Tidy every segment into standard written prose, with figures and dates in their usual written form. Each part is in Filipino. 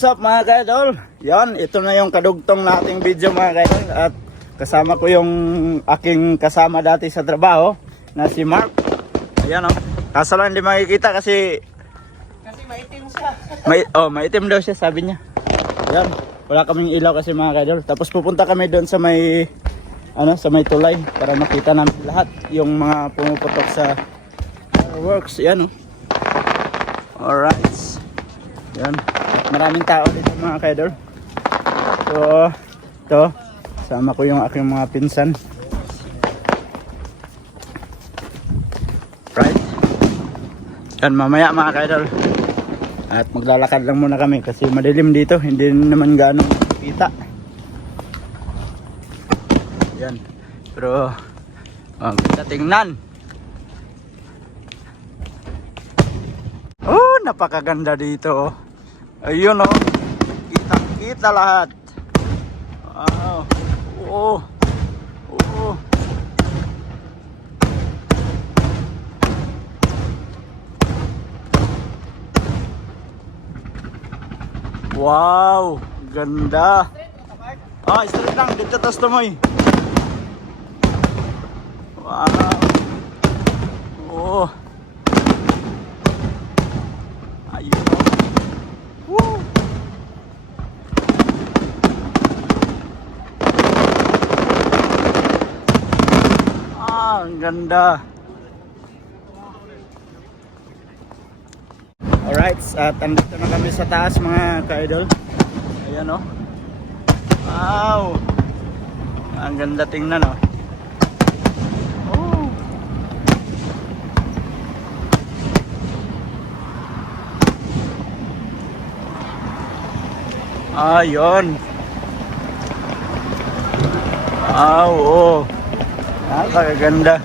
what's up mga ka-idol? Yan, ito na yung kadugtong nating video mga ka-idol. At kasama ko yung aking kasama dati sa trabaho na si Mark. Ayan o. Kaso lang hindi makikita kasi maitim siya. Maitim daw siya sabi niya. Ayan, wala kaming ilaw kasi mga ka-idol. Tapos pupunta kami doon sa may tulay para makita namin lahat yung mga pumuputok sa works. Ayan o. Alright. Yan. Maraming tao dito mga ka-idol. So, ito. Sama ko yung aking mga pinsan. Right. Yan, mamaya mga ka-idol. At maglalakad lang muna kami kasi madilim dito. Hindi naman gaano kita. Yan. Pero, kita tingnan. Oh, napakaganda dito. Ayun oh. Kita lahat. Wow. Oo. Oo. Wow, ganda. Straight lang dito tas tumoy. Wow. Oh. Ayun. Woo. Ang ganda. Alright, at andito na kami sa taas mga ka-idol. Ayan o. Wow. Ang ganda tingnan o. Ayun. Oh. Napakaganda.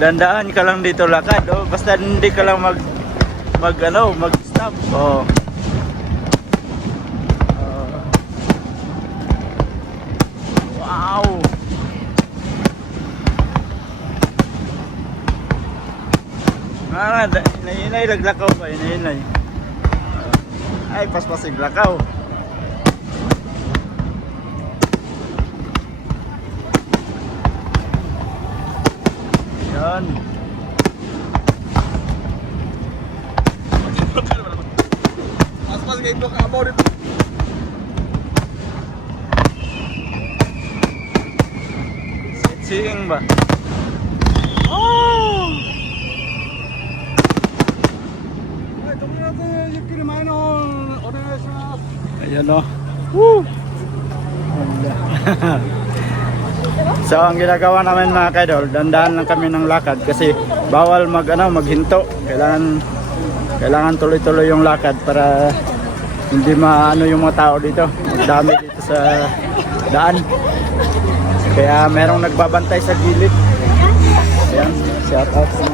Dandaan ka lang dito lakad, oh. Basta hindi ka lang mag-stop. Oh. Wow. Inay laglakaw pa, inay. Ay, paspasig lakaw. Yan. Pas kayak itu kamu itu. Sightseeing ba? Oh. Ayan o. Woo. So ang ginagawa namin mga ka-idol, dandaan lang kami ng lakad kasi bawal maghinto. Kailangan tuloy-tuloy yung lakad para hindi maano yung mga tao dito. Magdami dito sa daan. Kaya merong nagbabantay sa gilid. Ayan, shout out sa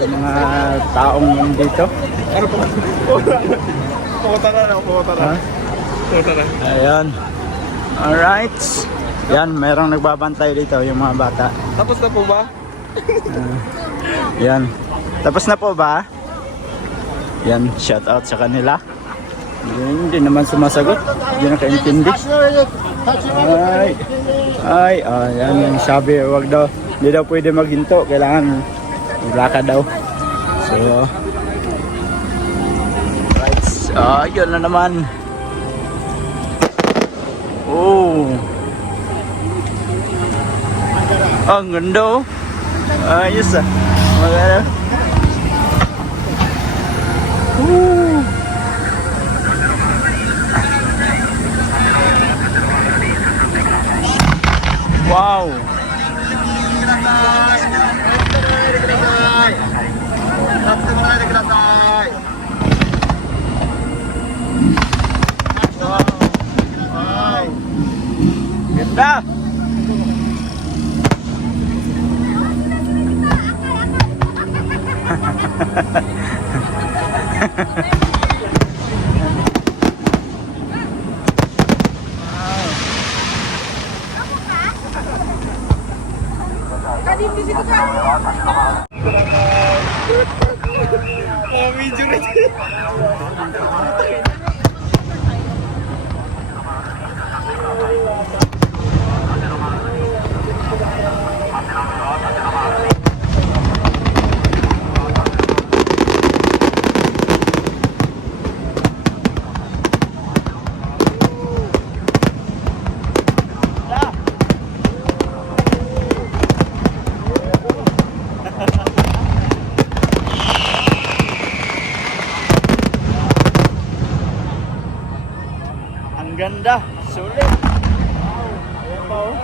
mga taong dito. Ayan. Alright. Yan, merong nagbabantay dito yung mga bata. Tapos na po ba? Yan. Tapos na po ba? Yan, shout out sa kanila. Hindi naman sumasagot. Hindi nakaintindi. Yan yung sabi, wag daw. Hindi daw pwede maghinto. Kailangan maglakad daw. So, right. Yun na naman. Oh. Ang ganda oh. Ayos ah. Maganda. Wow. Wow. Ganda. Ang ganda. Sulit. Wow. Ayan pa oh.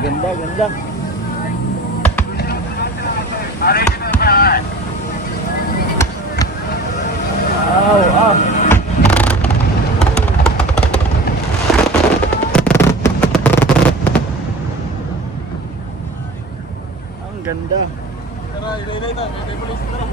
Ganda, ganda. Wow, ah. Ang ganda. Tara, ilay na. May pulis na.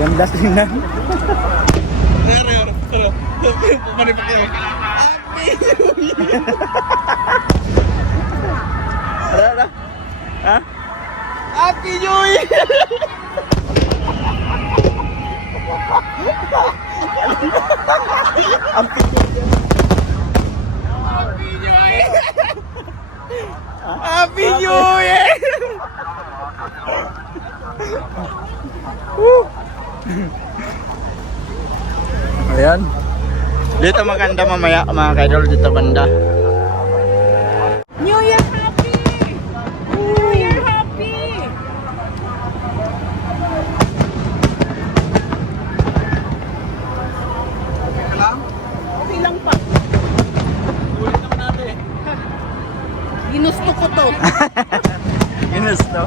Ganda tingnan. Tara. Pumani pa kayo. Ada. Ha? Happy New Year! Happy New Year! Ayan. Dito maganda mamaya mga kaidol, dito banda. New Year happy! New Year happy! Okay lang pa. Ulit naman natin. Ginusto ko to. Ginusto.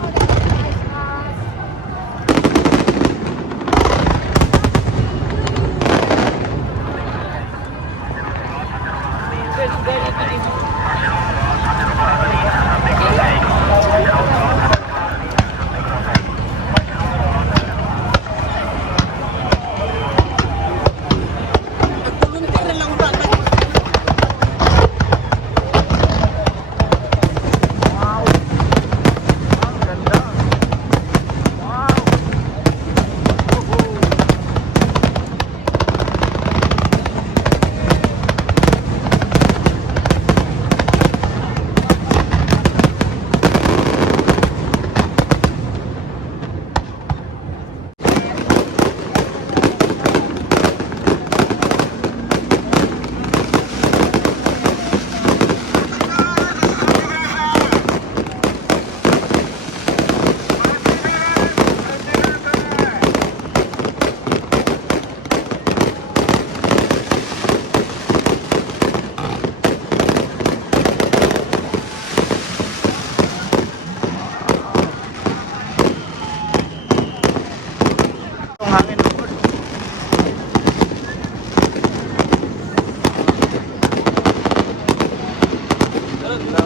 Volunteer na lang ba? Ang ganda. Wow. Ang hangin bukod. Ganda.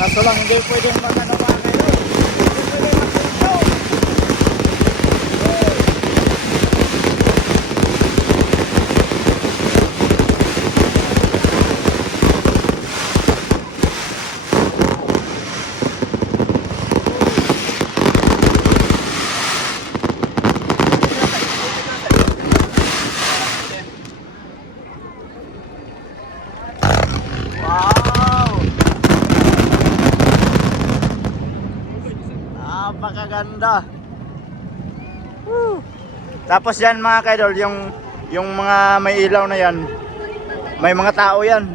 Kaso lang hindi pwedeng magano mga kaidol. Hindi pwedeng magano. Wow! Napakaganda. Woo! Tapos yan mga kaidol, yung mga may ilaw na yan, may mga tao yan.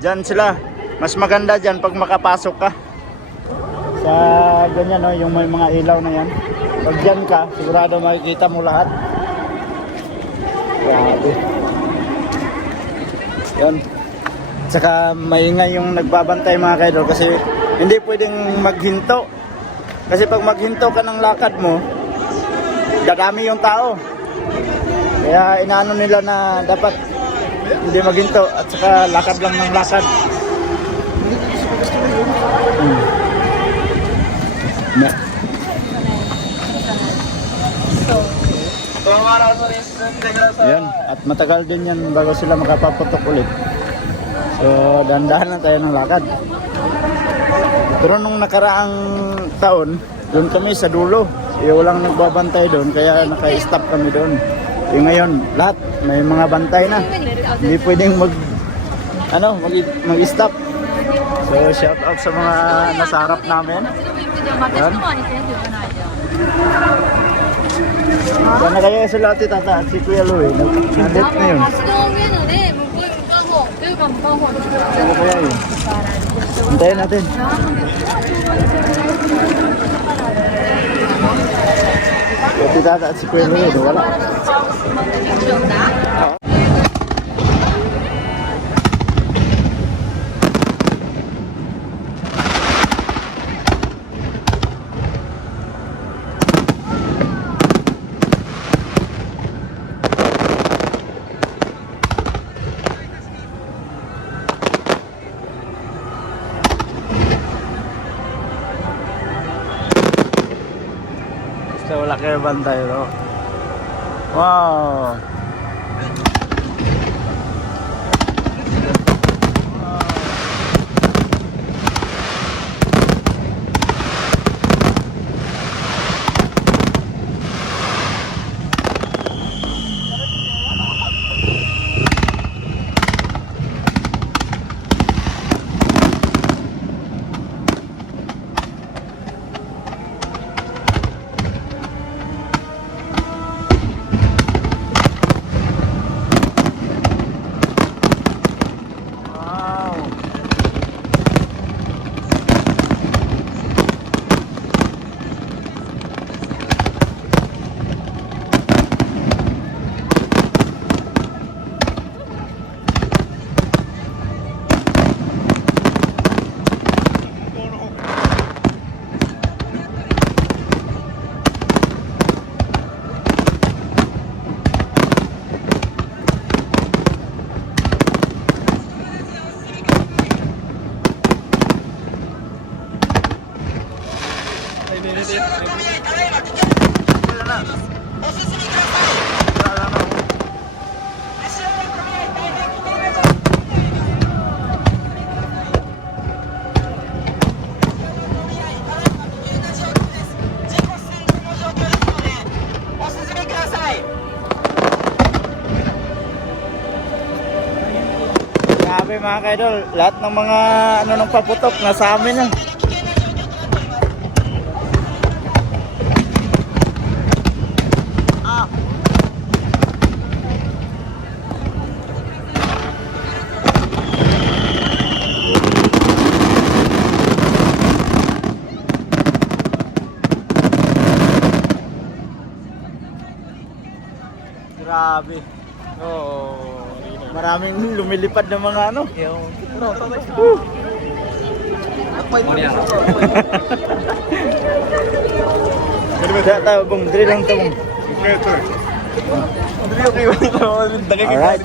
Diyan sila. Mas maganda diyan pag makapasok ka. Sa ganyan no, yung may mga ilaw na yan. Pag diyan ka, sigurado makikita mo lahat. Grabe. Yan. Tsaka maingay yung nagbabantay mga kaidol kasi hindi pwedeng maghinto. Kasi pag maghinto ka ng lakad mo, dadami yung tao. Kaya inaano nila na dapat hindi maghinto at saka lakad lang ng lakad. Yan, at matagal din yan bago sila makapaputok ulit. So, dahan-dahan lang tayo ng lakad. Pero nung nakaraang taon, doon kami sa dulo. Walang nagbabantay doon, kaya naka-stop kami doon. Yung ngayon, lahat may mga bantay na. Hindi pwedeng mag-stop. So, shout out sa mga nasa harap namin. Yan. Yan na kaya sila ati tata, si Kuya Louie. Nandit na yun. Ano kaya yun? Hintayin natin. Si tata at si Kuya Louie, wala. So, wala kayo bantay, no? Wow! Grabe mga kaidol, lahat ng mga ng paputok nasa amin na. Grabe. Oo. Maraming lumilipad ng mga ano. Kaya tayo bong, dili lang ito bong. Alright.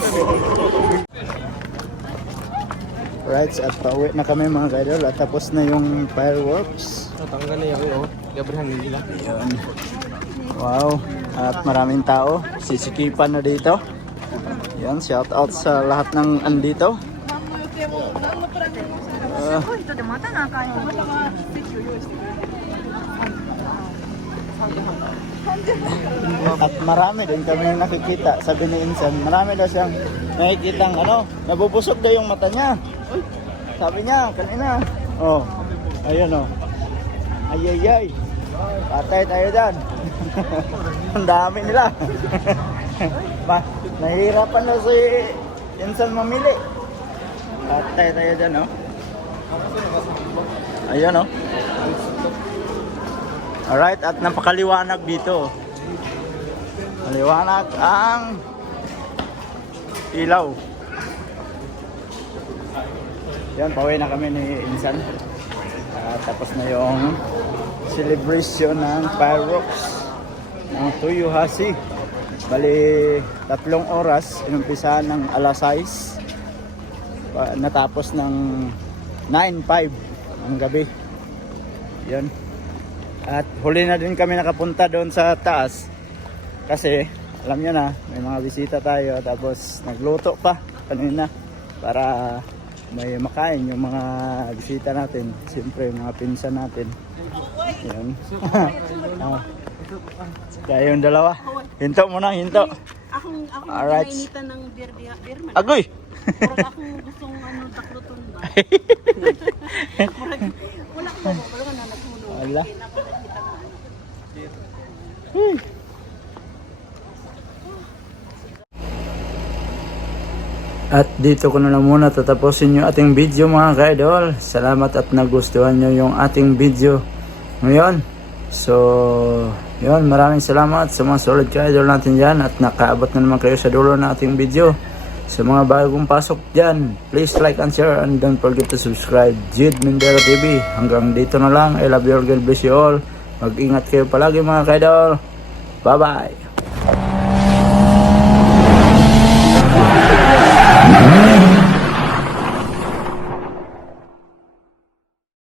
Alright, at pauwi na kami mga kaidol at tapos na yung fireworks. Tanggal na yun, gabrihan nila. Yun. Wow, at maraming tao. Sisikipan na dito. Yan, shout out sa lahat ng andito. At marami din kami nakikita, sabi ni Insan. Marami daw siyang nakikitang nabubusog daw yung mata niya. Sabi niya kanina. Oh, ayun oh. Ayayay. Patay tayo dyan. Ang dami nila. Nahihirapan na si Insan mamili. Patay tayo dyan, no? Ayan, no? Alright, at napakaliwanag dito. Maliwanag ang ilaw. Yan, pauwi na kami ni Insan. Tapos na yung celebration ng fireworks ng Tuyo Hasi. Bali, 3 oras, inumpisa ng alas 6. Natapos ng 9:05 ang gabi. Yan. At huli na din kami nakapunta doon sa taas. Kasi, alam nyo na, may mga bisita tayo. Tapos, nagluto pa kanina para may makain yung mga bisita natin. Siyempre, yung mga pinsan natin. Yan. Kaya yung dalawa. Hinto muna, hinto. Akong Alright. nainitan ng beer man. Agoy! Murag akong gustong takluton ba? Murag, wala ko wala na nagtulog. Wala. At dito ko na lang muna tatapusin yung ating video mga ka-idol. Salamat at nagustuhan nyo yung ating video ngayon. So, yun, maraming salamat sa mga solid ka-idol natin dyan. At nakaabot na naman kayo sa dulo ng ating video. Sa mga bagong pasok dyan, please like and share and don't forget to subscribe. Jid Mindero TV. Hanggang dito na lang. I love you all. God bless you all. Mag-ingat kayo palagi mga ka-idol. Bye-bye.